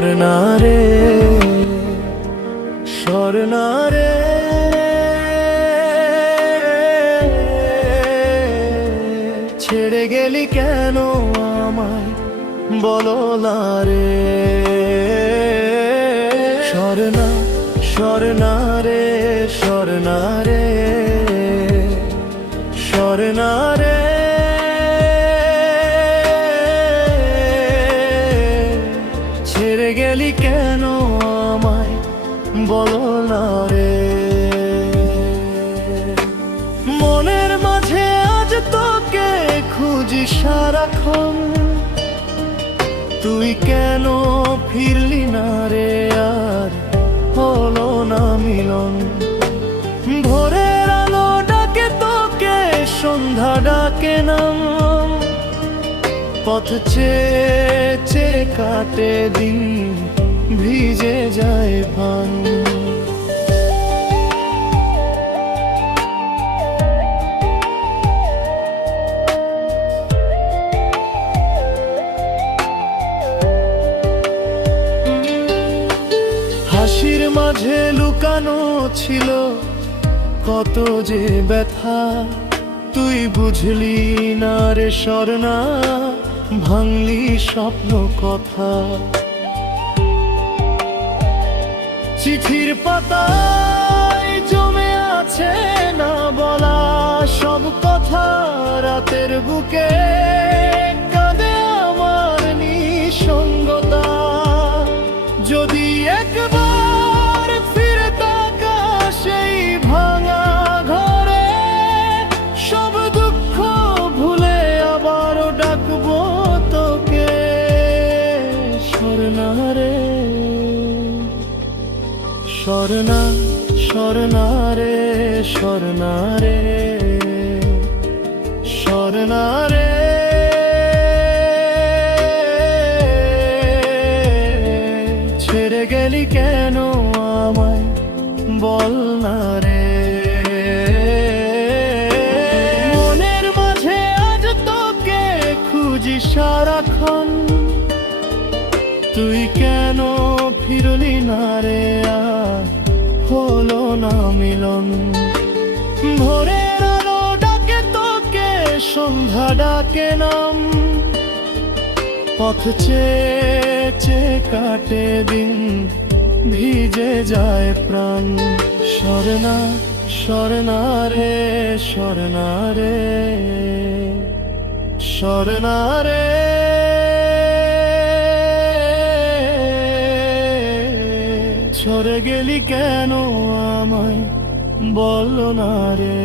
স্বর্ণা রে, স্বর্ণা রে, ছেড়ে গেলি কেন আমায় বলো না রে। স্বর্ণা, স্বর্ণা রে, স্বর্ণা রে, স্বর্ণা রে, ছেড়ে গেলি কেন আমায় বলো না রে। মনের মাঝে আজ তোকে খুঁজি সারাক্ষণ, তুই কেন ফিরলি না রে, আর হলো না মিলন। ভোরের আলো ডাকে তোকে, সন্ধ্যা ডাকে নাম, পথ চেয়ে চেয়ে কাটে দিন, ভিজে যায় প্রাণ। হাসির মাঝে লুকানো ছিল কত যে ব্যথা, তুই বুঝলি না রে স্বর্ণা, ভাঙলি স্বপ্ন কথা। চিঠির পাতায় জমে আছে না বলা সব কথা, রাতের বুকে কাঁদে আমার নিঃসঙ্গতা। যদি একবার ফিরে তাকা সেই ভাঙা ঘরে, সব দুঃখ ভুলে আবারও ডাকবো তোকে। স্বর্ণা রে, স্বর্ণা, স্বর্ণা রে, স্বর্ণা রে, স্বর্ণা রে, ছেড়ে গেলি কেন আমায় বল না রে। মনের মাঝে আজ তোকে খুঁজি সারাক্ষণ, তুই কেন ফিরলি না রে, আর হলো না মিলন। ভোরের আলো ডাকে তোকে, সন্ধ্যা ডাকে নাম, পথ চেয়ে চেয়ে কাটে দিন, ভিজে যায় প্রাণ। স্বর্ণা, স্বর্ণা রে, স্বর্ণা রে, স্বর্ণা রে, সরে গেলি কেন আমায় বল না রে।